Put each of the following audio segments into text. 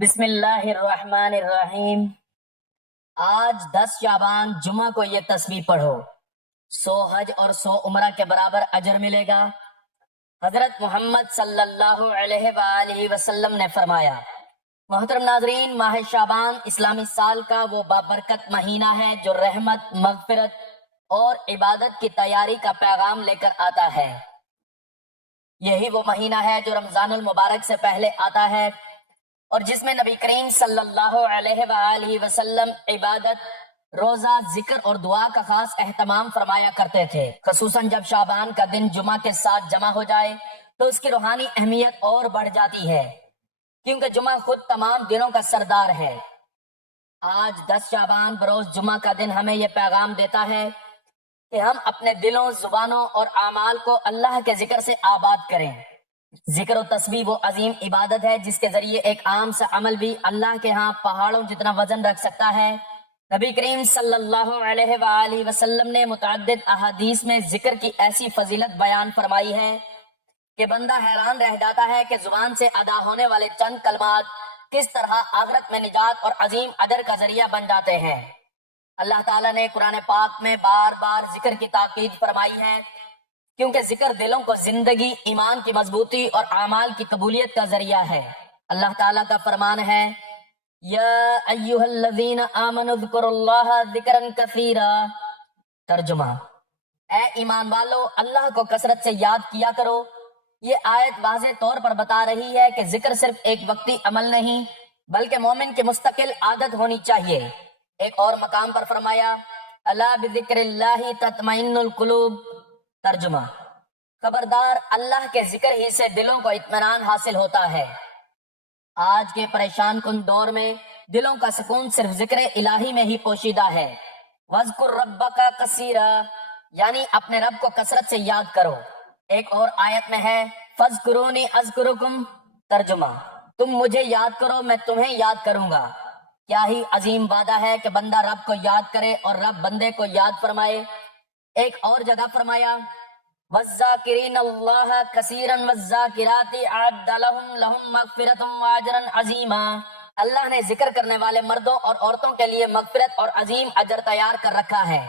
بسم اللہ الرحمن الرحیم۔ آج 10 شعبان جمعہ کو یہ تسبیح پڑھو، 100 حج اور 100 عمرہ کے برابر اجر ملے گا۔ حضرت محمد صلی اللہ علیہ وآلہ وسلم نے فرمایا، محترم ناظرین، ماہ شعبان اسلامی سال کا وہ بابرکت مہینہ ہے جو رحمت، مغفرت اور عبادت کی تیاری کا پیغام لے کر آتا ہے۔ یہی وہ مہینہ ہے جو رمضان المبارک سے پہلے آتا ہے اور جس میں نبی کریم صلی اللہ علیہ وآلہ وسلم عبادت، روزہ، ذکر اور دعا کا خاص اہتمام فرمایا کرتے تھے۔ خصوصاً جب شعبان کا دن جمعہ کے ساتھ جمع ہو جائے تو اس کی روحانی اہمیت اور بڑھ جاتی ہے، کیونکہ جمعہ خود تمام دنوں کا سردار ہے۔ آج 10 شعبان بروز جمعہ کا دن ہمیں یہ پیغام دیتا ہے کہ ہم اپنے دلوں، زبانوں اور اعمال کو اللہ کے ذکر سے آباد کریں۔ ذکر و تسبیح وہ عظیم عبادت ہے جس کے ذریعے ایک عام سا عمل بھی اللہ کے ہاں پہاڑوں جتنا وزن رکھ سکتا ہے۔ نبی کریم صلی اللہ علیہ وآلہ وسلم نے متعدد احادیث میں ذکر کی ایسی فضیلت بیان فرمائی ہے کہ بندہ حیران رہ جاتا ہے کہ زبان سے ادا ہونے والے چند کلمات کس طرح آخرت میں نجات اور عظیم اجر کا ذریعہ بن جاتے ہیں۔ اللہ تعالیٰ نے قرآن پاک میں بار بار ذکر کی تاکید فرمائی ہے، کیونکہ ذکر دلوں کو زندگی، ایمان کی مضبوطی اور اعمال کی قبولیت کا ذریعہ ہے۔ اللہ تعالیٰ کا فرمان ہے، یا ایھا الذین آمنوا اذکروا اللہ ذکرا کثیرا۔ ترجمہ، اے ایمان والو، اللہ کو کثرت سے یاد کیا کرو۔ یہ آیت واضح طور پر بتا رہی ہے کہ ذکر صرف ایک وقتی عمل نہیں بلکہ مومن کی مستقل عادت ہونی چاہیے۔ ایک اور مقام پر فرمایا، الا بذکر اللہ تطمئن القلوب۔ ترجمہ، خبردار، اللہ کے ذکر ہی سے دلوں کو اطمینان حاصل ہوتا ہے۔ آج کے پریشان کن دور میں دلوں کا سکون صرف ذکر الہی میں ہی پوشیدہ ہے۔ وَاذْكُر رَبَّكَ كَثِيرًا، یعنی اپنے رب کو کثرت سے یاد کرو۔ ایک اور آیت میں ہے، فَاذْكُرُونِي أَذْكُرُكُمْ۔ ترجمہ، تم مجھے یاد کرو، میں تمہیں یاد کروں گا۔ کیا ہی عظیم وعدہ ہے کہ بندہ رب کو یاد کرے اور رب بندے کو یاد فرمائے۔ ایک اور جگہ فرمایا، وَالذَّاكِرِينَ اللَّهَ كَثِيرًا وَالذَّاكِرَاتِ أَعَدَّ لَهُمْ مَغْفِرَةً وَأَجْرًا عَظِيمًا۔ اللہ نے ذکر کرنے والے مردوں اور عورتوں کے لیے مغفرت اور عظیم اجر تیار کر رکھا ہے۔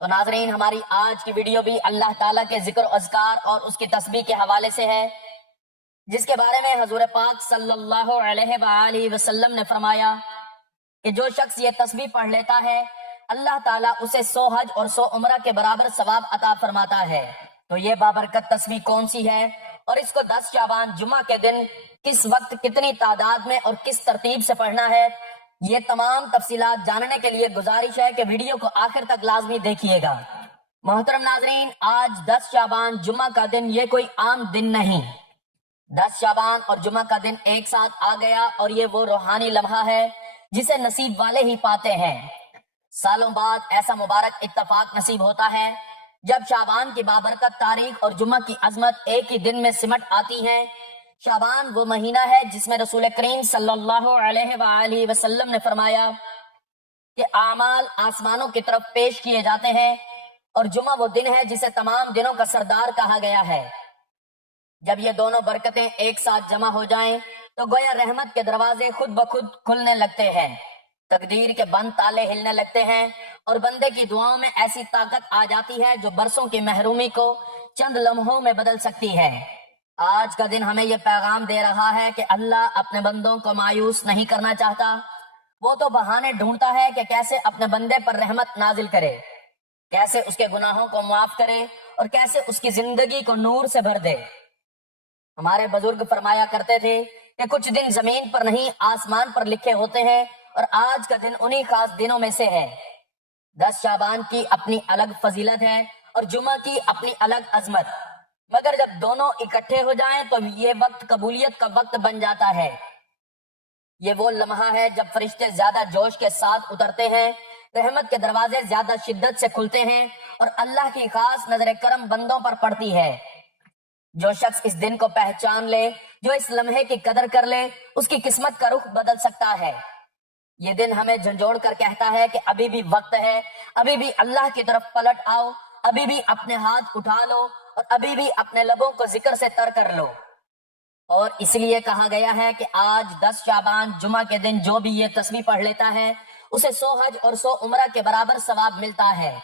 تو ناظرین، ہماری آج کی ویڈیو بھی اللہ تعالیٰ کے ذکر و اذکار اور اس کی تسبیح کے حوالے سے ہے، جس کے بارے میں حضور پاک صلی اللہ علیہ وآلہ وسلم نے فرمایا کہ جو شخص یہ تسبیح پڑھ لیتا ہے اللہ تعالیٰ اسے 100 حج اور 100 عمرہ کے برابر ثواب عطا فرماتا ہے۔ تو یہ بابرکت تسبیح کون سی ہے اور اس کو 10 شعبان جمعہ کے دن کس وقت، کتنی تعداد میں اور کس ترتیب سے پڑھنا ہے، یہ تمام تفصیلات جاننے کے لیے گزارش ہے کہ ویڈیو کو آخر تک لازمی دیکھیے گا۔ محترم ناظرین، آج 10 شعبان جمعہ کا دن یہ کوئی عام دن نہیں۔ 10 شعبان اور جمعہ کا دن ایک ساتھ آ گیا اور یہ وہ روحانی لمحہ ہے جسے نصیب والے ہی پاتے ہیں۔ سالوں بعد ایسا مبارک اتفاق نصیب ہوتا ہے جب شعبان کی بابرکت تاریخ اور جمعہ کی عظمت ایک ہی دن میں سمٹ آتی ہیں۔ شعبان وہ مہینہ ہے جس میں رسول کریم صلی اللہ علیہ وآلہ وسلم نے فرمایا کہ اعمال آسمانوں کی طرف پیش کیے جاتے ہیں، اور جمعہ وہ دن ہے جسے تمام دنوں کا سردار کہا گیا ہے۔ جب یہ دونوں برکتیں ایک ساتھ جمع ہو جائیں تو گویا رحمت کے دروازے خود بخود کھلنے لگتے ہیں، تقدیر کے بند تالے ہلنے لگتے ہیں اور بندے کی دعاؤں میں ایسی طاقت آ جاتی ہے جو برسوں کی محرومی کو چند لمحوں میں بدل سکتی ہے۔ آج کا دن ہمیں یہ پیغام دے رہا ہے کہ اللہ اپنے بندوں کو مایوس نہیں کرنا چاہتا۔ وہ تو بہانے ڈھونڈتا ہے کہ کیسے اپنے بندے پر رحمت نازل کرے، کیسے اس کے گناہوں کو معاف کرے اور کیسے اس کی زندگی کو نور سے بھر دے۔ ہمارے بزرگ فرمایا کرتے تھے کہ کچھ دن زمین پر نہیں آسمان پر لکھے ہوتے ہیں، اور آج کا دن انہی خاص دنوں میں سے ہے۔ 10 شعبان کی اپنی الگ فضیلت ہے اور جمعہ کی اپنی الگ عظمت، مگر جب دونوں اکٹھے ہو جائیں تو یہ وقت قبولیت کا وقت بن جاتا ہے۔ یہ وہ لمحہ ہے جب فرشتے زیادہ جوش کے ساتھ اترتے ہیں، رحمت کے دروازے زیادہ شدت سے کھلتے ہیں اور اللہ کی خاص نظر کرم بندوں پر پڑتی ہے۔ جو شخص اس دن کو پہچان لے، جو اس لمحے کی قدر کر لے، اس کی قسمت کا رخ بدل سکتا ہے۔ یہ دن ہمیں جھنجھوڑ کر کہتا ہے کہ ابھی بھی وقت ہے، ابھی بھی اللہ کی طرف پلٹ آؤ، ابھی بھی اپنے ہاتھ اٹھا لو اور ابھی بھی اپنے لبوں کو ذکر سے تر کر لو۔ اور اس لیے کہا گیا ہے کہ آج 10 شعبان جمعہ کے دن جو بھی یہ تسبیح پڑھ لیتا ہے اسے 100 حج اور 100 عمرہ کے برابر ثواب ملتا ہے۔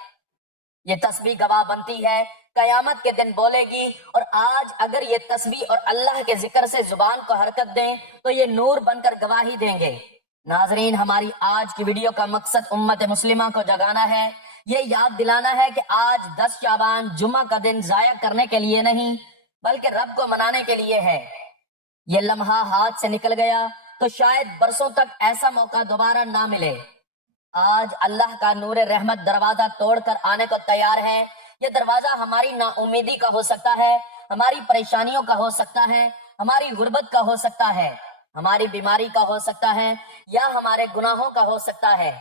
یہ تسبیح گواہ بنتی ہے، قیامت کے دن بولے گی، اور آج اگر یہ تسبیح اور اللہ کے ذکر سے زبان کو حرکت دیں تو یہ نور بن کر گواہی دیں گے۔ ناظرین، ہماری آج کی ویڈیو کا مقصد امت مسلمہ کو جگانا ہے، یہ یاد دلانا ہے کہ آج 10 شعبان جمعہ کا دن ضائع کرنے کے لیے نہیں بلکہ رب کو منانے کے لیے ہے۔ یہ لمحہ ہاتھ سے نکل گیا تو شاید برسوں تک ایسا موقع دوبارہ نہ ملے۔ آج اللہ کا نور رحمت دروازہ توڑ کر آنے کو تیار ہے۔ یہ دروازہ ہماری نا امیدی کا ہو سکتا ہے، ہماری پریشانیوں کا ہو سکتا ہے، ہماری غربت کا ہو سکتا ہے، ہماری بیماری کا ہو سکتا ہے، یا ہمارے گناہوں کا ہو سکتا ہے۔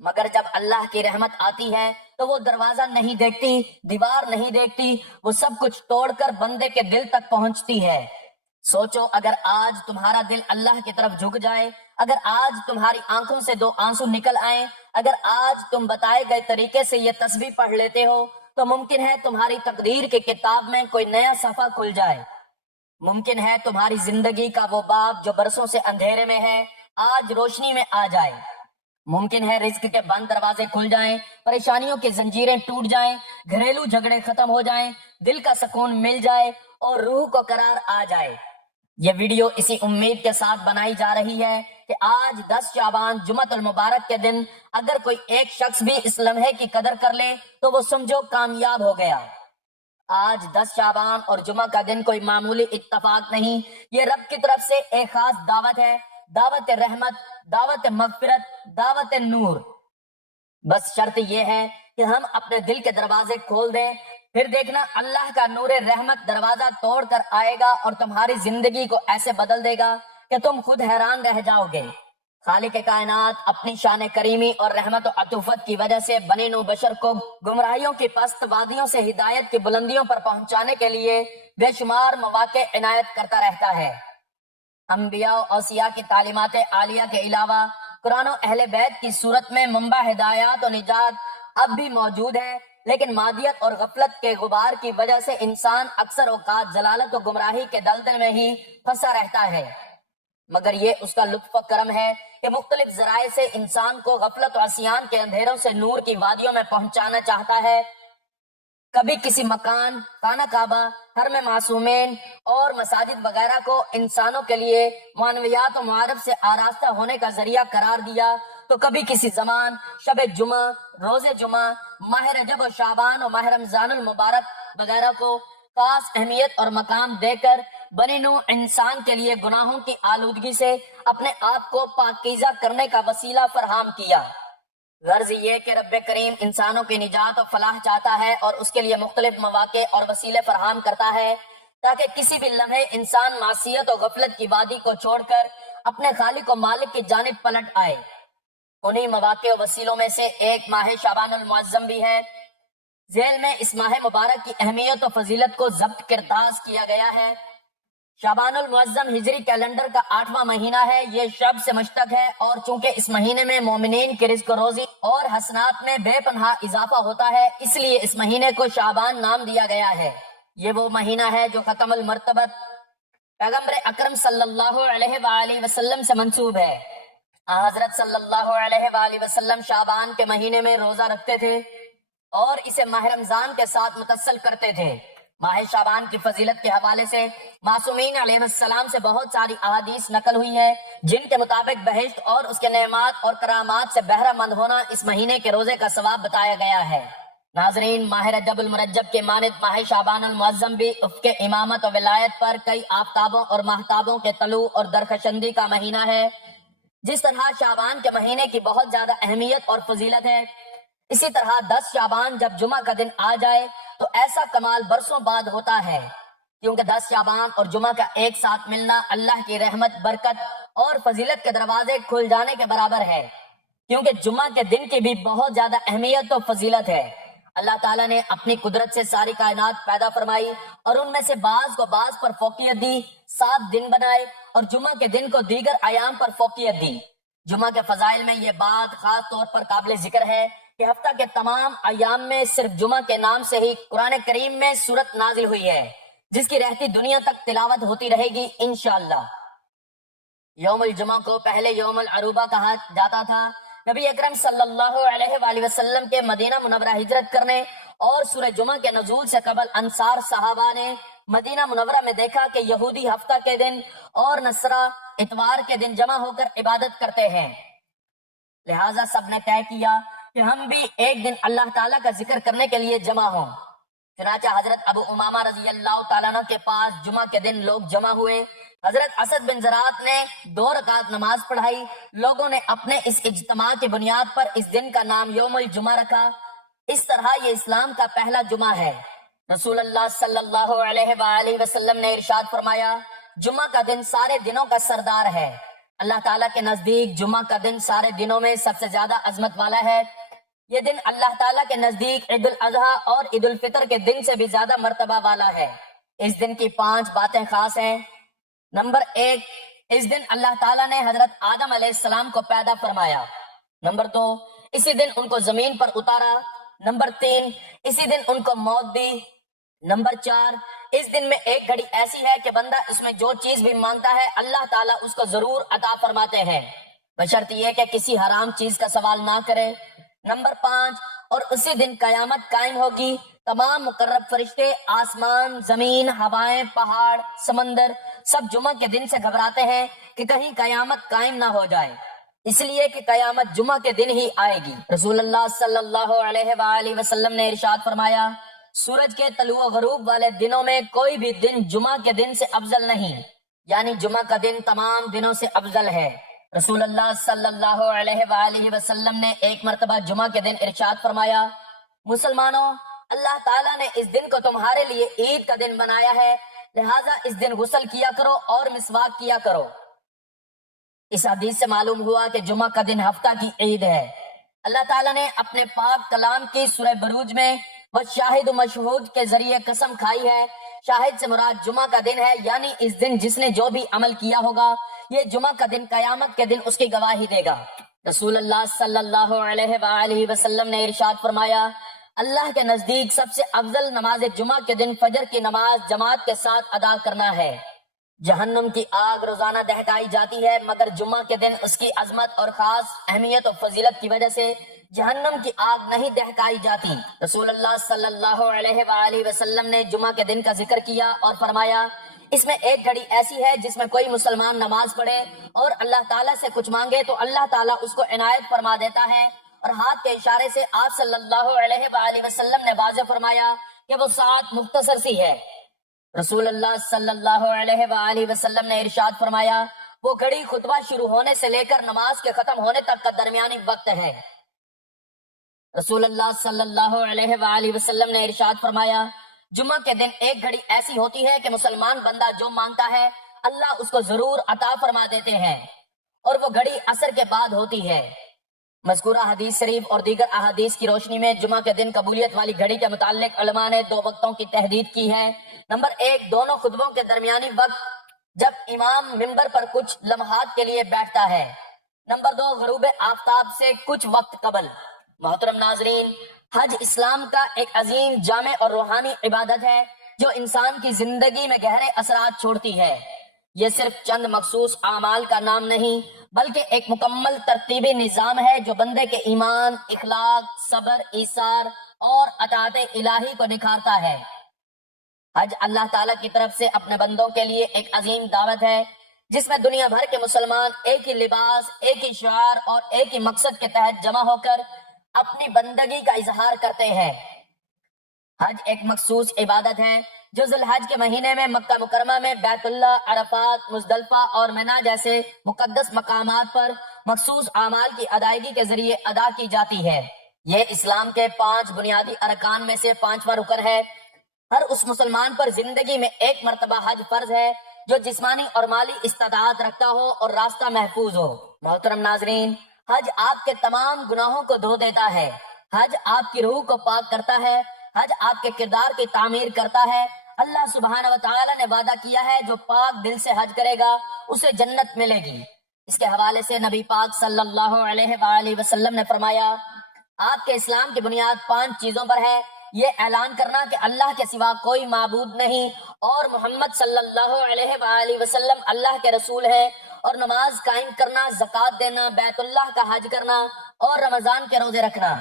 مگر جب اللہ کی رحمت آتی ہے تو وہ دروازہ نہیں دیکھتی، دیوار نہیں دیکھتی، وہ سب کچھ توڑ کر بندے کے دل تک پہنچتی ہے۔ سوچو، اگر آج تمہارا دل اللہ کی طرف جھک جائے، اگر آج تمہاری آنکھوں سے 2 آنسو نکل آئیں، اگر آج تم بتائے گئے طریقے سے یہ تسبیح پڑھ لیتے ہو تو ممکن ہے تمہاری تقدیر کی کتاب میں کوئی نیا صفحہ کھل جائے۔ ممکن ہے تمہاری زندگی کا وہ باب جو برسوں سے اندھیرے میں ہے آج روشنی میں آ جائے۔ ممکن ہے رزق کے بند دروازے کھل جائیں، پریشانیوں کی زنجیریں ٹوٹ جائیں، گھریلو جھگڑے ختم ہو جائیں، دل کا سکون مل جائے اور روح کو قرار آ جائے۔ یہ ویڈیو اسی امید کے ساتھ بنائی جا رہی ہے کہ آج 10 شعبان جمعۃ المبارک کے دن اگر کوئی ایک شخص بھی اس لمحے کی قدر کر لے تو وہ سمجھو کامیاب ہو گیا۔ آج 10 شعبان اور جمعہ کا دن کوئی معمولی اتفاق نہیں، یہ رب کی طرف سے ایک خاص دعوت ہے، دعوت رحمت، دعوت مغفرت، دعوت نور۔ بس شرط یہ ہے کہ ہم اپنے دل کے دروازے کھول دیں، پھر دیکھنا اللہ کا نور رحمت دروازہ توڑ کر آئے گا اور تمہاری زندگی کو ایسے بدل دے گا کہ تم خود حیران رہ جاؤ گے۔ خالق کائنات اپنی شان کریمی اور رحمت و عطوفت کی وجہ سے بنی نوع بشر کو گمراہیوں کی پست وادیوں سے ہدایت کی بلندیوں پر پہنچانے کے لیے بے شمار مواقع عنایت کرتا رہتا ہے۔ انبیاء و اوصیاء کی تعلیمات عالیہ کے علاوہ قرآن و اہل بیت کی صورت میں منبع ہدایات و نجات اب بھی موجود ہے، لیکن مادیت اور غفلت کے غبار کی وجہ سے انسان اکثر اوقات ضلالت و گمراہی کے دلدل میں ہی پھنسا رہتا ہے۔ مگر یہ اس کا لطف و کرم ہے کہ مختلف ذرائع سے انسان کو غفلت و عصیان کے اندھیروں سے نور کی وادیوں میں پہنچانا چاہتا ہے۔ کبھی کسی مکان، خانہ کعبہ، حرم معصومین اور مساجد وغیرہ کو انسانوں کے لیے معنویات و معارف سے آراستہ ہونے کا ذریعہ قرار دیا، تو کبھی کسی زمان، شب جمعہ، روز جمعہ، ماہ رجب و شعبان و ماہ رمضان المبارک وغیرہ کو خاص اہمیت اور مقام دے کر بنی نوع انسان کے لیے گناہوں کی آلودگی سے اپنے آپ کو پاکیزہ کرنے کا وسیلہ فراہم کیا۔ غرض یہ کہ رب کریم انسانوں کی نجات و فلاح چاہتا ہے اور اس کے لیے مختلف مواقع اور وسیلے فراہم کرتا ہے تاکہ کسی بھی لمحے انسان معصیت و غفلت کی وادی کو چھوڑ کر اپنے خالق و مالک کی جانب پلٹ آئے۔ انہی مواقع و وسیلوں میں سے ایک ماہ شعبان المعظم بھی ہے۔ ذیل میں اس ماہ مبارک کی اہمیت و فضیلت کو ضبط کرداز کیا گیا ہے۔ شعبان المعظم ہجری کیلنڈر کا 8واں مہینہ ہے، یہ شب سے مشتق ہے، اور چونکہ اس مہینے میں مومنین کی رزق و روزی اور حسنات میں بے پناہ اضافہ ہوتا ہے، اس لیے اس مہینے کو شعبان نام دیا گیا ہے۔ یہ وہ مہینہ ہے جو ختم المرتبت پیغمبر اکرم صلی اللہ علیہ وآلہ وسلم سے منسوب ہے۔ حضرت صلی اللہ علیہ وآلہ وسلم شعبان کے مہینے میں روزہ رکھتے تھے اور اسے ماہ رمضان کے ساتھ متصل کرتے تھے۔ ماہ شعبان کی فضیلت کے حوالے سے معصومین علیہ السلام سے بہت ساری احادیث نقل ہوئی ہیں، جن کے مطابق بہشت اور اس کے نعمات اور کرامات سے بہرہ مند ہونا اس مہینے کے روزے کا ثواب بتایا گیا ہے۔ ناظرین، ماہ رجب المرجب کے مانند ماہ شعبان المعظم بھی افق امامت و ولایت پر کئی آفتابوں اور ماہتابوں کے طلوع اور درخشندی کا مہینہ ہے۔ جس طرح شعبان کے مہینے کی بہت زیادہ اہمیت اور فضیلت ہے، اسی طرح 10 شعبان جب جمعہ کا دن آ جائے تو ایسا کمال برسوں بعد ہوتا ہے، کیونکہ 10 شعبان اور جمعہ کا ایک ساتھ ملنا اللہ کی رحمت، برکت اور فضیلت کے دروازے کھل جانے کے برابر ہے، کیونکہ جمعہ کے دن کی بھی بہت زیادہ اہمیت و فضیلت ہے۔ اللہ تعالیٰ نے اپنی قدرت سے ساری کائنات پیدا فرمائی اور ان میں سے بعض کو بعض پر فوقیت دی، 7 دن بنائے اور جمعہ کے دن کو دیگر ایام پر فوقیت دی۔ جمعہ کے فضائل میں یہ بات خاص طور پر قابل ذکر ہے کہ ہفتہ کے تمام ایام میں صرف جمعہ کے نام سے ہی قرآن کریم میں سورت نازل ہوئی ہے، جس کی رہتی دنیا تک تلاوت ہوتی رہے گی انشاءاللہ۔ یوم الجمعہ کو پہلے یوم العروبہ کہا جاتا تھا۔ نبی اکرم صلی اللہ علیہ وآلہ وسلم کے مدینہ منورہ ہجرت کرنے اور سورہ جمعہ کے نزول سے قبل انصار صحابہ نے مدینہ منورہ میں دیکھا کہ یہودی ہفتہ کے دن اور نصارہ اتوار کے دن جمع ہو کر عبادت کرتے ہیں، لہٰذا سب نے طے کیا کہ ہم بھی ایک دن اللہ تعالیٰ کا ذکر کرنے کے لیے جمع ہوں۔ چنانچہ حضرت ابو امامہ رضی اللہ تعالیٰ عنہ کے پاس جمعہ کے دن لوگ جمع ہوئے۔ حضرت اسد بن زرات نے 2 رکعت نماز پڑھائی۔ لوگوں نے اپنے اس اجتماع کی بنیاد پر اس دن کا نام یوم الجمعہ رکھا۔ اس طرح یہ اسلام کا پہلا جمعہ ہے۔ رسول اللہ صلی اللہ علیہ وآلہ وسلم نے ارشاد فرمایا، جمعہ کا دن سارے دنوں کا سردار ہے۔ اللہ تعالیٰ کے نزدیک جمعہ کا دن سارے دنوں میں سب سے زیادہ عظمت والا ہے۔ یہ دن اللہ تعالیٰ کے نزدیک عید الاضحیٰ اور عید الفطر کے دن سے بھی زیادہ مرتبہ والا ہے۔ اس دن کی 5 باتیں خاص ہیں۔ نمبر 1، اس دن اللہ تعالیٰ نے حضرت آدم علیہ السلام کو پیدا فرمایا۔ نمبر 2، اسی دن ان کو زمین پر اتارا۔ نمبر 3، اسی دن ان کو موت دی۔ نمبر 4، اس دن میں ایک گھڑی ایسی ہے کہ بندہ اس میں جو چیز بھی مانگتا ہے اللہ تعالیٰ اس کو ضرور عطا فرماتے ہیں، بشرط یہ کہ کسی حرام چیز کا سوال نہ کرے۔ نمبر 5، اور اسی دن قیامت قائم ہوگی۔ تمام مقرب فرشتے، آسمان، زمین، ہوائیں، پہاڑ، سمندر سب جمعہ کے دن سے گھبراتے ہیں کہ کہیں قیامت قائم نہ ہو جائے، اس لیے کہ قیامت جمعہ کے دن ہی آئے گی۔ رسول اللہ صلی اللہ علیہ وآلہ وسلم نے ارشاد فرمایا، سورج کے طلوع و غروب والے دنوں میں کوئی بھی دن جمعہ کے دن سے افضل نہیں، یعنی جمعہ کا دن تمام دنوں سے افضل ہے۔ رسول اللہ صلی اللہ علیہ وآلہ وسلم نے ایک مرتبہ جمعہ کے دن ارشاد فرمایا، مسلمانوں، اللہ تعالیٰ نے اس دن کو تمہارے لیے عید کا دن بنایا ہے، لہٰذا اس دن غسل کیا کرو اور مسواک کیا کرو۔ اس حدیث سے معلوم ہوا کہ جمعہ کا دن ہفتہ کی عید ہے۔ اللہ تعالیٰ نے اپنے پاک کلام کی سورہ بروج میں شاہد و مشہود کے ذریعے قسم کھائی ہے۔ شاہد سے مراد جمعہ کا دن ہے، یعنی اس دن جس نے جو بھی عمل کیا ہوگا یہ جمعہ کا دن قیامت کے دن اس کی گواہی دے گا۔ رسول اللہ صلی اللہ علیہ وآلہ وسلم نے ارشاد فرمایا، اللہ کے نزدیک سب سے افضل نماز جمعہ کے دن فجر کی نماز جماعت کے ساتھ ادا کرنا ہے۔ جہنم کی آگ روزانہ دہکائی جاتی ہے، مگر جمعہ کے دن اس کی عظمت اور خاص اہمیت و فضیلت کی وجہ سے جہنم کی آگ نہیں دہکائی جاتی۔ رسول اللہ صلی اللہ علیہ وآلہ وسلم نے جمعہ کے دن کا ذکر کیا اور فرمایا، اس میں ایک گھڑی ایسی ہے جس میں کوئی مسلمان نماز پڑھے اور اللہ تعالیٰ سے کچھ مانگے تو اللہ تعالیٰ اس کو عنایت فرما دیتا ہے۔ اور ہاتھ کے اشارے سے آپ صلی اللہ علیہ وآلہ وسلم نے واضح فرمایا کہ وہ ساعت مختصر سی ہے۔ رسول اللہ صلی اللہ علیہ وآلہ وسلم نے ارشاد فرمایا، وہ گھڑی خطبہ شروع ہونے سے لے کر نماز کے ختم ہونے تک کا درمیانی وقت ہے۔ رسول اللہ صلی اللہ علیہ وآلہ وسلم نے ارشاد فرمایا، جمعہ کے دن ایک گھڑی ایسی ہوتی ہے کہ مسلمان بندہ جو مانگتا ہے اللہ اس کو ضرور عطا فرما دیتے ہیں، اور وہ گھڑی عصر کے بعد ہوتی ہے۔ مذکورہ حدیث شریف اور دیگر احادیث کی روشنی میں جمعہ کے دن قبولیت والی گھڑی کے متعلق علماء نے 2 وقتوں کی تحدید کی ہے۔ نمبر 1، دونوں خطبوں کے درمیانی وقت جب امام منبر پر کچھ لمحات کے لیے بیٹھتا ہے۔ نمبر 2، غروب آفتاب سے کچھ وقت قبل۔ محترم ناظرین، حج اسلام کا ایک عظیم جامع اور روحانی عبادت ہے جو انسان کی زندگی میں گہرے اثرات چھوڑتی ہے۔ یہ صرف چند مخصوص اعمال کا نام نہیں بلکہ ایک مکمل ترتیبی نظام ہے جو بندے کے ایمان، اخلاق، صبر، ایثار اور اطاعت الہی کو نکھارتا ہے۔ حج اللہ تعالیٰ کی طرف سے اپنے بندوں کے لیے ایک عظیم دعوت ہے جس میں دنیا بھر کے مسلمان ایک ہی لباس، ایک ہی شعار اور ایک ہی مقصد کے تحت جمع ہو کر اپنی بندگی کا اظہار کرتے ہیں۔ حج ایک مخصوص عبادت ہے جو ذی الحج کے مہینے میں مکہ مکرمہ میں بیت اللہ، عرفات، مزدلفہ اور منی جیسے مقدس مقامات پر مخصوص اعمال کی ادائیگی کے ذریعے ادا کی جاتی ہے۔ یہ اسلام کے 5 بنیادی ارکان میں سے 5واں رکن ہے۔ ہر اس مسلمان پر زندگی میں ایک مرتبہ حج فرض ہے جو جسمانی اور مالی استطاعت رکھتا ہو اور راستہ محفوظ ہو۔ محترم ناظرین، حج آپ کے تمام گناہوں کو دھو دیتا ہے، حج آپ کی روح کو پاک کرتا ہے، حج آپ کے کردار کی تعمیر کرتا ہے۔ اللہ سبحانہ و تعالی نے وعدہ کیا ہے جو پاک دل سے حج کرے گا اسے جنت ملے گی۔ اس کے حوالے سے نبی پاک صلی اللہ علیہ وآلہ وسلم نے فرمایا، آپ کے اسلام کی بنیاد 5 چیزوں پر ہے، یہ اعلان کرنا کہ اللہ کے سوا کوئی معبود نہیں اور محمد صلی اللہ علیہ وآلہ وسلم اللہ کے رسول ہیں، اور نماز قائم کرنا، زکوٰۃ دینا، بیت اللہ کا حج کرنا اور رمضان کے روزے رکھنا۔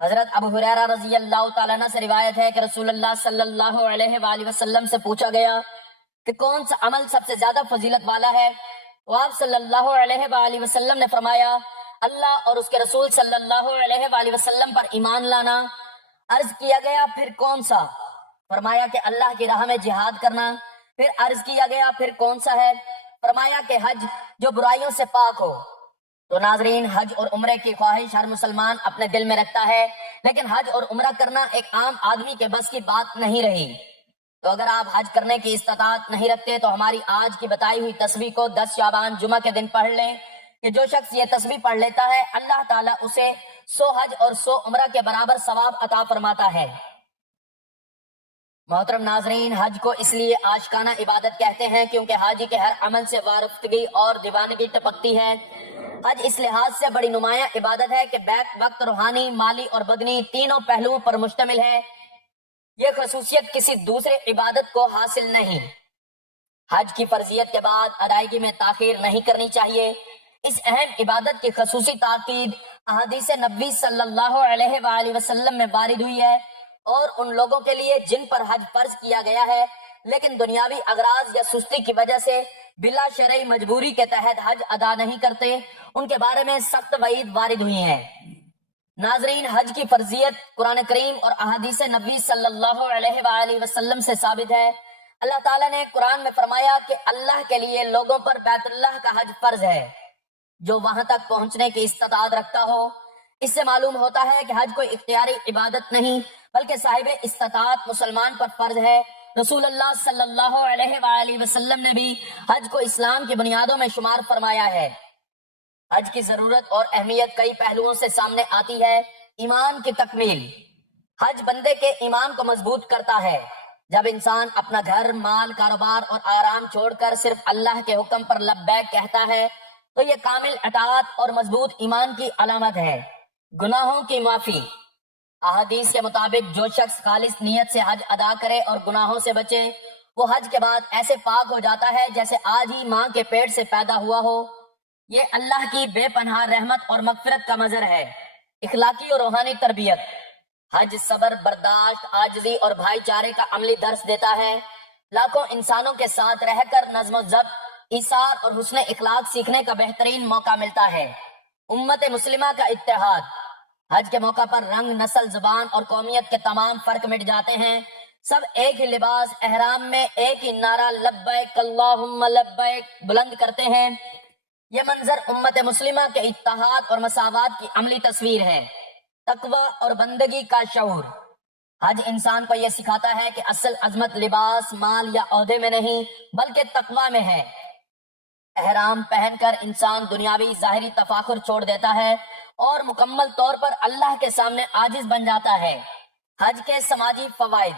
حضرت ابو ہریرہ رضی اللہ تعالیٰ عنہ سے روایت ہے کہ رسول اللہ صلی اللہ علیہ وآلہ وسلم سے پوچھا گیا کہ کون سا عمل سب سے زیادہ فضیلت والا ہے، تو آپ صلی اللہ علیہ وآلہ وسلم نے فرمایا اللہ اور اس کے رسول صلی اللہ علیہ وآلہ وسلم پر ایمان لانا۔ عرض کیا گیا پھر کون سا؟ فرمایا کہ اللہ کی راہ میں جہاد کرنا۔ پھر عرض کیا گیا پھر کون سا ہے؟ فرمایا کہ حج جو برائیوں سے پاک ہو۔ تو ناظرین، حج اور عمرے کی خواہش ہر مسلمان اپنے دل میں رکھتا ہے، لیکن حج اور عمرہ کرنا ایک عام آدمی کے بس کی بات نہیں رہی۔ تو اگر آپ حج کرنے کی استطاعت نہیں رکھتے تو ہماری آج کی بتائی ہوئی تسبیح کو 10 شعبان جمعہ کے دن پڑھ لیں کہ جو شخص یہ تسبیح پڑھ لیتا ہے اللہ تعالیٰ اسے 100 حج اور 100 عمرہ کے برابر ثواب عطا فرماتا ہے۔ محترم ناظرین، حج کو اس لیے عاشقانہ عبادت کہتے ہیں کیونکہ حاجی کے ہر عمل سے وارفتگی اور دیوانگی ٹپکتی ہے۔ حج اس لحاظ سے بڑی نمایاں عبادت ہے کہ بیک وقت روحانی، مالی اور بدنی تینوں پہلوؤں پر مشتمل ہے۔ یہ خصوصیت کسی دوسرے عبادت کو حاصل نہیں۔ حج کی فرضیت کے بعد ادائیگی میں تاخیر نہیں کرنی چاہیے۔ اس اہم عبادت کی خصوصی تاکید احادیث نبوی صلی اللہ علیہ وآلہ وسلم میں وارد ہوئی ہے، اور ان لوگوں کے لیے جن پر حج فرض کیا گیا ہے لیکن دنیاوی اغراض یا سستی کی وجہ سے بلا شرعی مجبوری کے تحت حج ادا نہیں کرتے، ان کے بارے میں سخت وعید وارد ہوئی ہیں۔ ناظرین، حج کی فرضیت قرآن کریم اور احادیث نبوی صلی اللہ علیہ وآلہ وسلم سے ثابت ہے۔ اللہ تعالیٰ نے قرآن میں فرمایا کہ اللہ کے لیے لوگوں پر بیت اللہ کا حج فرض ہے جو وہاں تک پہنچنے کی استطاعت رکھتا ہو۔ اس سے معلوم ہوتا ہے کہ حج کوئی اختیاری عبادت نہیں بلکہ صاحب استطاعت مسلمان پر فرض ہے۔ رسول اللہ صلی اللہ علیہ وآلہ وسلم نے بھی حج کو اسلام کی بنیادوں میں شمار فرمایا ہے۔ حج کی ضرورت اور اہمیت کئی پہلوؤں سے سامنے آتی ہے۔ ایمان کی تکمیل، حج بندے کے ایمان کو مضبوط کرتا ہے۔ جب انسان اپنا گھر، مال، کاروبار اور آرام چھوڑ کر صرف اللہ کے حکم پر لبیک کہتا ہے تو یہ کامل اطاعت اور مضبوط ایمان کی علامت ہے۔ گناہوں کی معافی، احادیث کے مطابق جو شخص خالص نیت سے حج ادا کرے اور گناہوں سے بچے وہ حج کے بعد ایسے پاک ہو جاتا ہے جیسے آج ہی ماں کے پیٹ سے پیدا ہوا ہو۔ یہ اللہ کی بے پناہ رحمت اور مغفرت کا مظہر ہے۔ اخلاقی اور روحانی تربیت، حج صبر، برداشت، عاجزی اور بھائی چارے کا عملی درس دیتا ہے۔ لاکھوں انسانوں کے ساتھ رہ کر نظم و ضبط، ایثار اور حسن اخلاق سیکھنے کا بہترین موقع ملتا ہے۔ امت مسلمہ کا اتحاد، حج کے موقع پر رنگ، نسل، زبان اور قومیت کے تمام فرق مٹ جاتے ہیں۔ سب ایک ہی لباس، احرام میں ایک ہی نعرہ لبیک اللہم لبیک بلند کرتے ہیں۔ یہ منظر امت مسلمہ کے اتحاد اور مساوات کی عملی تصویر ہے۔ تقوی اور بندگی کا شعور، حج انسان کو یہ سکھاتا ہے کہ اصل عظمت لباس، مال یا عہدے میں نہیں بلکہ تقوی میں ہے۔ احرام پہن کر انسان دنیاوی ظاہری تفاخر چھوڑ دیتا ہے اور مکمل طور پر اللہ کے سامنے عاجز بن جاتا ہے۔ حج کے سماجی فوائد،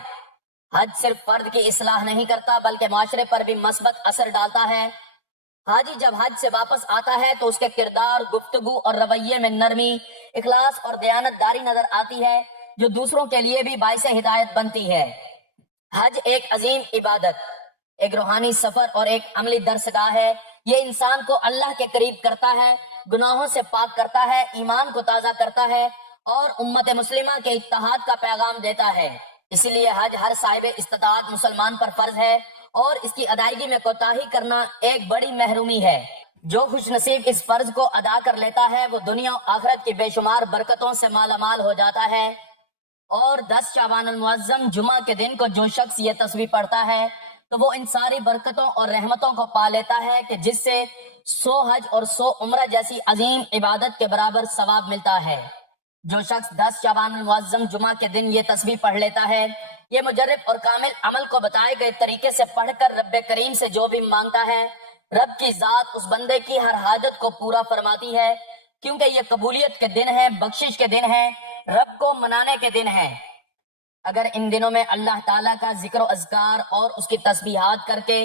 حج صرف فرد کی اصلاح نہیں کرتا بلکہ معاشرے پر بھی مثبت اثر ڈالتا ہے۔ حاجی جب حج سے واپس آتا ہے تو اس کے کردار، گفتگو اور رویے میں نرمی، اخلاص اور دیانت داری نظر آتی ہے جو دوسروں کے لیے بھی باعث ہدایت بنتی ہے۔ حج ایک عظیم عبادت، ایک روحانی سفر اور ایک عملی درسگاہ ہے۔ یہ انسان کو اللہ کے قریب کرتا ہے، گناہوں سے پاک کرتا ہے، ایمان کو تازہ کرتا ہے اور امت مسلمہ کے اتحاد کا پیغام دیتا ہے۔ اس لیے حج ہر صاحب استطاعت مسلمان پر فرض ہے اور اس کی ادائیگی میں کوتاہی کرنا ایک بڑی محرومی ہے۔ جو خوش نصیب اس فرض کو ادا کر لیتا ہے وہ دنیا و آخرت کی بے شمار برکتوں سے مالا مال ہو جاتا ہے۔ اور 10 شعبان المعظم جمعہ کے دن کو جو شخص یہ تسبیح پڑھتا ہے تو وہ ان ساری برکتوں اور رحمتوں کو پا لیتا ہے کہ جس سے 100 حج اور 100 عمرہ جیسی عظیم عبادت کے برابر ثواب ملتا ہے۔ جو شخص 10 شعبان المعظم جمعہ کے دن یہ تسبیح پڑھ لیتا ہے، یہ مجرب اور کامل عمل کو بتائے گئے طریقے سے پڑھ کر رب کریم سے جو بھی مانگتا ہے، رب کی ذات اس بندے کی ہر حاجت کو پورا فرماتی ہے، کیونکہ یہ قبولیت کے دن ہے، بخشش کے دن ہے، رب کو منانے کے دن ہے۔ اگر ان دنوں میں اللہ تعالیٰ کا ذکر و اذکار اور اس کی تسبیحات کر کے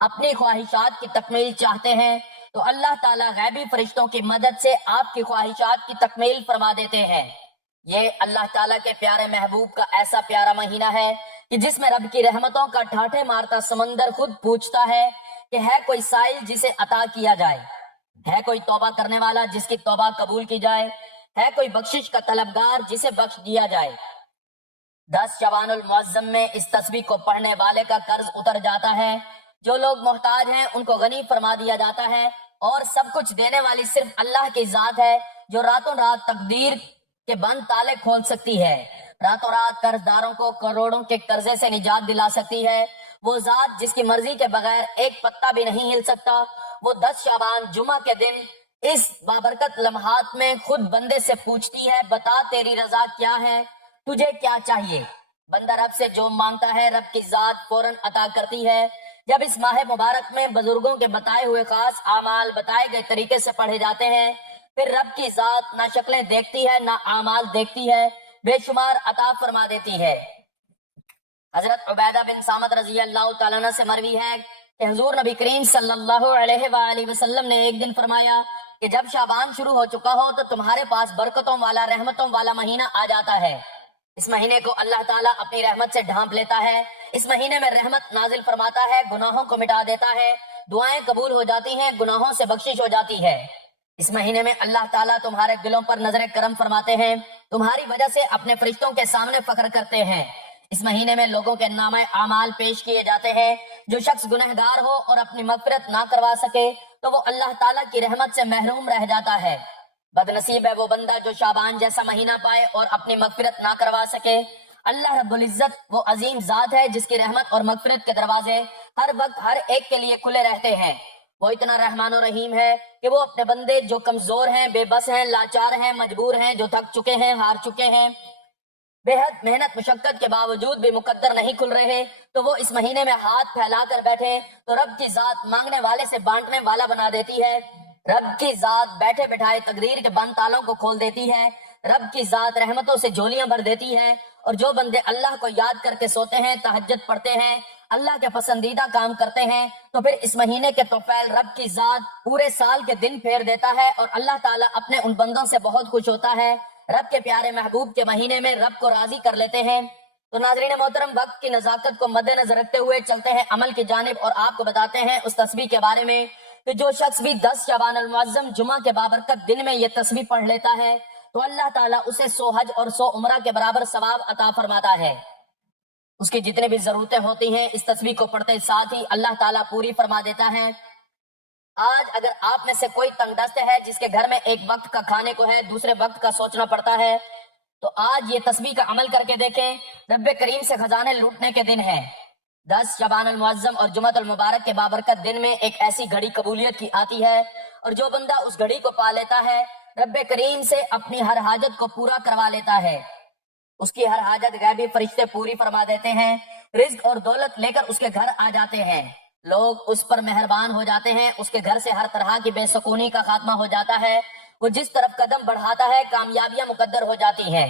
اپنی خواہشات کی تکمیل چاہتے ہیں تو اللہ تعالیٰ غیبی فرشتوں کی مدد سے آپ کی خواہشات کی تکمیل فرما دیتے ہیں۔ یہ اللہ تعالیٰ کے پیارے محبوب کا ایسا پیارا مہینہ ہے کہ جس میں رب کی رحمتوں کا ٹھاٹھے مارتا سمندر خود پوچھتا ہے کہ ہے کوئی سائل جسے عطا کیا جائے، ہے کوئی توبہ کرنے والا جس کی توبہ قبول کی جائے، ہے کوئی بخشش کا طلبگار جسے بخش دیا جائے۔ 10 شعبان المعظم میں اس تسبیح کو پڑھنے والے کا قرض اتر جاتا ہے، جو لوگ محتاج ہیں ان کو غنی فرما دیا جاتا ہے، اور سب کچھ دینے والی صرف اللہ کی ذات ہے جو راتوں رات تقدیر کے بند تالے کھول سکتی ہے، راتوں رات قرض داروں کو کروڑوں کے قرضے سے نجات دلا سکتی ہے۔ وہ ذات جس کی مرضی کے بغیر ایک پتا بھی نہیں ہل سکتا، وہ 10 شعبان جمعہ کے دن اس بابرکت لمحات میں خود بندے سے پوچھتی ہے، بتا تیری رضا کیا ہے، تجھے کیا چاہیے؟ بندہ رب سے جو مانگتا ہے رب کی ذات فوراً عطا کرتی ہے۔ جب اس ماہ مبارک میں بزرگوں کے بتائے ہوئے خاص اعمال بتائے گئے طریقے سے پڑھے جاتے ہیں، پھر رب کی ذات نہ شکلیں دیکھتی ہے نہ اعمال دیکھتی ہے، بے شمار عطا فرما دیتی ہے۔ حضرت عبیدہ بن صامت رضی اللہ تعالیٰ عنہ سے مروی ہے کہ حضور نبی کریم صلی اللہ علیہ وآلہ وسلم نے ایک دن فرمایا کہ جب شعبان شروع ہو چکا ہو تو تمہارے پاس برکتوں والا رحمتوں والا مہینہ آ جاتا ہے۔ اس مہینے کو اللہ تعالیٰ اپنی رحمت سے ڈھانپ لیتا ہے، اس مہینے میں رحمت نازل فرماتا ہے، گناہوں کو مٹا دیتا ہے، دعائیں قبول ہو جاتی ہیں، گناہوں سے بخشش ہو جاتی ہے۔ اس مہینے میں اللہ تعالیٰ تمہارے دلوں پر نظر کرم فرماتے ہیں، تمہاری وجہ سے اپنے فرشتوں کے سامنے فخر کرتے ہیں۔ اس مہینے میں لوگوں کے نامہ اعمال پیش کیے جاتے ہیں۔ جو شخص گنہگار ہو اور اپنی مغفرت نہ کروا سکے تو وہ اللہ تعالیٰ کی رحمت سے محروم رہ جاتا ہے۔ بد نصیب ہے وہ بندہ جو شعبان جیسا مہینہ پائے اور اپنی مغفرت نہ کروا سکے۔ اللہ رب العزت وہ عظیم ذات ہے جس کی رحمت اور مغفرت کے دروازے ہر وقت ہر ایک کے لیے کھلے رہتے ہیں۔ وہ اتنا رحمان و رحیم ہے کہ وہ اپنے بندے جو کمزور ہیں، بے بس ہیں، لاچار ہیں، مجبور ہیں، جو تھک چکے ہیں، ہار چکے ہیں، بے حد محنت مشقت کے باوجود بھی مقدر نہیں کھل رہے، تو وہ اس مہینے میں ہاتھ پھیلا کر بیٹھے تو رب کی ذات مانگنے والے سے بانٹنے والا بنا دیتی ہے۔ رب کی ذات بیٹھے بٹھائے تقدیر کے بند تالوں کو کھول دیتی ہے۔ رب کی ذات رحمتوں سے جھولیاں بھر دیتی ہے، اور جو بندے اللہ کو یاد کر کے سوتے ہیں، تہجد پڑھتے ہیں، اللہ کے پسندیدہ کام کرتے ہیں، تو پھر اس مہینے کے طفیل رب کی ذات پورے سال کے دن پھیر دیتا ہے، اور اللہ تعالیٰ اپنے ان بندوں سے بہت خوش ہوتا ہے۔ رب کے پیارے محبوب کے مہینے میں رب کو راضی کر لیتے ہیں۔ تو ناظرین محترم، وقت کی نزاکت کو مد نظر رکھتے ہوئے چلتے ہیں عمل کی جانب، اور آپ کو بتاتے ہیں اس تسبیح کے بارے میں کہ جو شخص بھی 10 شعبان المعظم جمعہ کے بابرکت دن میں یہ تسبیح پڑھ لیتا ہے تو اللہ تعالیٰ اسے 100 حج اور 100 عمرہ کے برابر ثواب عطا فرماتا ہے۔ اس کی جتنے بھی ضرورتیں ہوتی ہیں اس تسبیح کو پڑھتے ساتھ ہی اللہ تعالیٰ پوری فرما دیتا ہے۔ آج اگر آپ میں سے کوئی تنگ دست ہے جس کے گھر میں ایک وقت کا کھانے کو ہے، دوسرے وقت کا سوچنا پڑتا ہے، تو آج یہ تسبیح کا عمل کر کے دیکھیں۔ رب کریم سے خزانے لوٹنے کے دن ہے۔ 10 شعبان المعظم اور جمعۃ المبارک کے بابرکت دن میں ایک ایسی گھڑی قبولیت کی آتی ہے، اور جو بندہ اس گھڑی کو پا لیتا ہے رب کریم سے اپنی ہر حاجت کو پورا کروا لیتا ہے۔ اس کی ہر حاجت غیبی فرشتے پوری فرما دیتے ہیں، رزق اور دولت لے کر اس کے گھر آ جاتے ہیں، لوگ اس پر مہربان ہو جاتے ہیں، اس کے گھر سے ہر طرح کی بے سکونی کا خاتمہ ہو جاتا ہے، وہ جس طرف قدم بڑھاتا ہے کامیابیاں مقدر ہو جاتی ہیں۔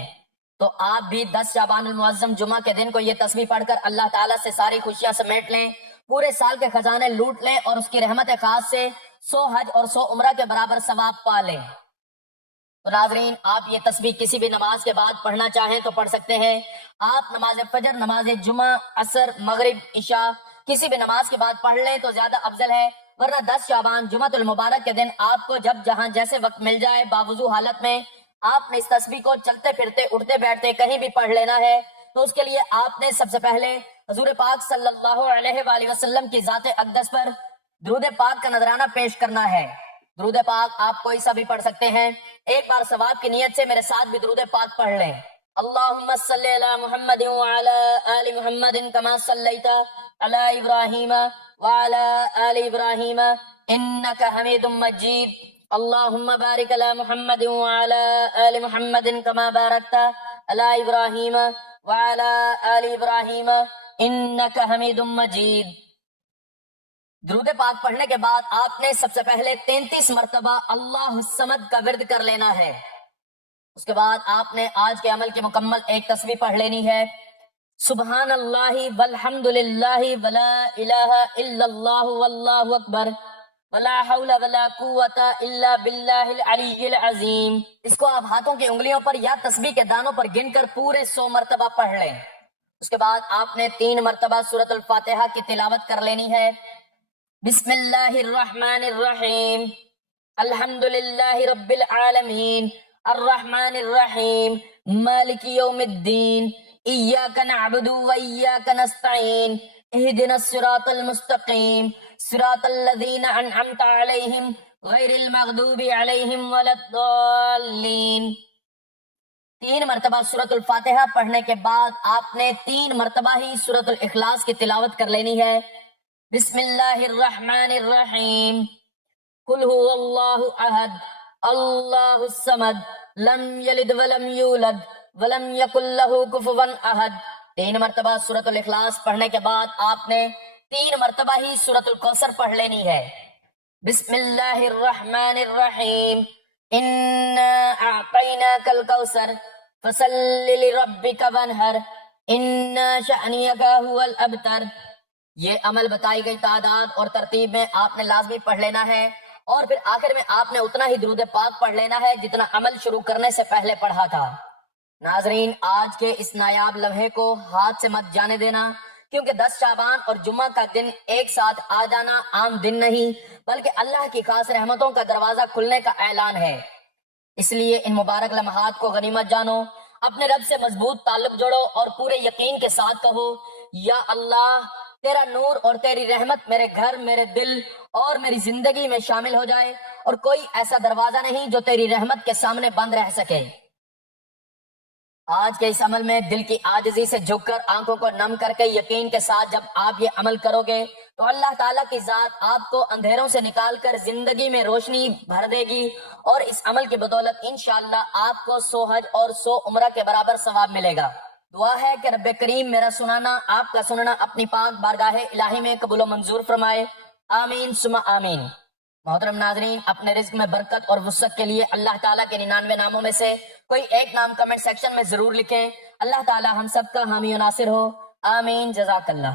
تو آپ بھی 10 شعبان المعظم جمعہ کے دن کو یہ تسبیح پڑھ کر اللہ تعالیٰ سے ساری خوشیاں سمیٹ لیں، پورے سال کے خزانے لوٹ لیں، اور اس کی رحمت خاص سے 100 حج اور 100 عمرہ کے برابر ثواب پا لیں۔ تو ناظرین، آپ یہ تسبیح کسی بھی نماز کے بعد پڑھنا چاہیں تو پڑھ سکتے ہیں۔ آپ نماز فجر، نماز جمعہ، عصر، مغرب، عشاء کسی بھی نماز کے بعد پڑھ لیں تو زیادہ افضل ہے، ورنہ 10 شعبان جمعۃ المبارک کے دن آپ کو جب جہاں جیسے وقت مل جائے باوضو حالت میں آپ نے اس تسبیح کو چلتے پھرتے اٹھتے بیٹھتے کہیں بھی پڑھ لینا ہے۔ تو اس کے لیے آپ نے سب سے پہلے حضور پاک صلی اللہ علیہ وآلہ وسلم کی ذات اقدس پر درود پاک کا نذرانہ پیش کرنا ہے۔ درود پاک آپ کوئی سا بھی پڑھ سکتے ہیں۔ ایک بار ثواب کی نیت سے میرے ساتھ بھی درود پاک پڑھ لیں۔ اللہم صلی علی محمد وعلی آل محمد کما صلیت علی ابراہیم وعلی آل ابراہیم انک حمید مجید۔ اللہم بارک علی محمد وعلی آل محمد کما بارکت علی ابراہیم وعلی آل ابراہیم انک حمید مجید۔ درود پاک پڑھنے کے بعد آپ نے سب سے پہلے 33 مرتبہ اللہ الصمد کا ورد کر لینا ہے۔ اس کے بعد آپ نے آج کے عمل کی مکمل ایک تسبیح پڑھ لینی ہے۔ سبحان اللہ والحمد للہ ولا الہ الا اللہ واللہ اکبر ولا حول ولا قوت الا باللہ العلی العظیم۔ اس کو آپ ہاتھوں کی انگلیوں پر یا تسبیح کے دانوں پر گن کر پورے 100 مرتبہ پڑھ لیں۔ اس کے بعد آپ نے 3 مرتبہ سورۃ الفاتحہ کی تلاوت کر لینی ہے۔ بسم اللہ الرحمن الرحیم، الحمد للہ رب العالمین، الرحمن الرحیم، مالک یوم الدین، ایاک نعبد و ایاک نستعین، اہدنا الصراط المستقیم، صراط الذین انعمت علیہم غیر المغضوب علیہم ولا الضالین۔ 3 مرتبہ سورۃ الفاتحہ پڑھنے کے بعد آپ نے 3 مرتبہ ہی سورۃ الاخلاص کی تلاوت کر لینی ہے۔ بسم اللہ الرحمن الرحیم، قل هو اللہ احد اللہ الصمد لم یلد ولم یولد ولم یکن لہ کفوا احد۔ 3 مرتبہ سورۃ الاخلاص پڑھنے کے بعد آپ نے 3 مرتبہ ہی سورۃ الکوثر پڑھ لینی ہے۔ بسم اللہ الرحمن الرحیم، انا اعطیناک الکوثر فصل لربک وانحر ان شأنک هو الابتر۔ یہ عمل بتائی گئی تعداد اور ترتیب میں آپ نے لازمی پڑھ لینا ہے، اور پھر آخر میں آپ نے اتنا ہی درود پاک پڑھ لینا ہے جتنا عمل شروع کرنے سے پہلے پڑھا تھا۔ ناظرین، آج کے اس نایاب لمحے کو ہاتھ سے مت جانے دینا، کیونکہ 10 شعبان اور جمعہ کا دن ایک ساتھ آ جانا عام دن نہیں بلکہ اللہ کی خاص رحمتوں کا دروازہ کھلنے کا اعلان ہے۔ اس لیے ان مبارک لمحات کو غنیمت جانو، اپنے رب سے مضبوط تعلق جوڑو اور پورے یقین کے ساتھ کہو، یا اللہ تیرا نور اور تیری رحمت میرے گھر، میرے دل اور میری زندگی میں شامل ہو جائے، اور کوئی ایسا دروازہ نہیں جو تیری رحمت کے سامنے بند رہ سکے۔ آج کے اس عمل میں دل کی عاجزی سے جھک کر، آنکھوں کو نم کر کے یقین کے ساتھ جب آپ یہ عمل کرو گے تو اللہ تعالیٰ کی ذات آپ کو اندھیروں سے نکال کر زندگی میں روشنی بھر دے گی، اور اس عمل کی بدولت انشاءاللہ آپ کو 100 حج اور 100 عمرہ کے برابر ثواب ملے گا۔ دعا ہے کہ رب کریم میرا سنانا، آپ کا سننا اپنی پاک بارگاہ الہی میں قبول و منظور فرمائے، آمین ثم آمین۔ محترم ناظرین، اپنے رزق میں برکت اور وسعت کے لیے اللہ تعالیٰ کے 99 ناموں میں سے کوئی ایک نام کمنٹ سیکشن میں ضرور لکھیں۔ اللہ تعالیٰ ہم سب کا حامی و ناصر ہو، آمین، جزاک اللہ۔